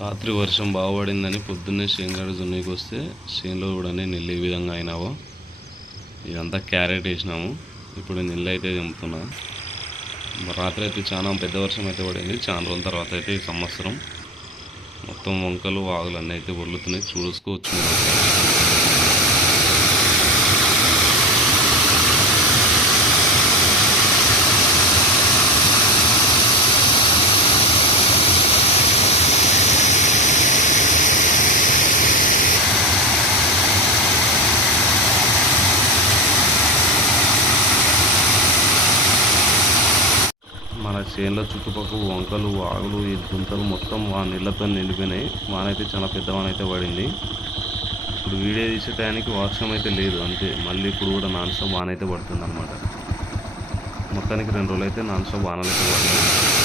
రాత్రి వర్షం బాగుపడిందని పొద్దున్నే చేనుగాడ దున్నికి వస్తే చేనులో కూడా నీళ్ళు ఏ విధంగా అయినావో ఇదంతా క్యారెట్ వేసినాము. ఇప్పుడు నీళ్ళు అయితే దింపుతున్నా రాత్రి అయితే చాలా పెద్ద వర్షం అయితే పడింది. చాలా రోజుల తర్వాత అయితే ఈ సంవత్సరం మొత్తం వంకలు వాగులు అన్నీ అయితే పొర్లుతున్నాయి చూసుకోవచ్చు మన చేనుల చుట్టుపక్కల వంకలు వాగులు ఈ గుంతలు మొత్తం ఆ నీళ్ళతో నిండిపోయినాయి. వానైతే చాలా పెద్ద వాన అయితే పడింది. ఇప్పుడు వీడియో తీసే టయానికి వర్షం అయితే లేదు అంతే. మళ్ళీ ఇప్పుడు కూడా నాన్ స్టాప్ వాన అయితే పడుతుంది అనమాట మొత్తానికి రెండు రోజులు అయితే నాన్ స్టాప్ వానలు అయితే పడుతుంది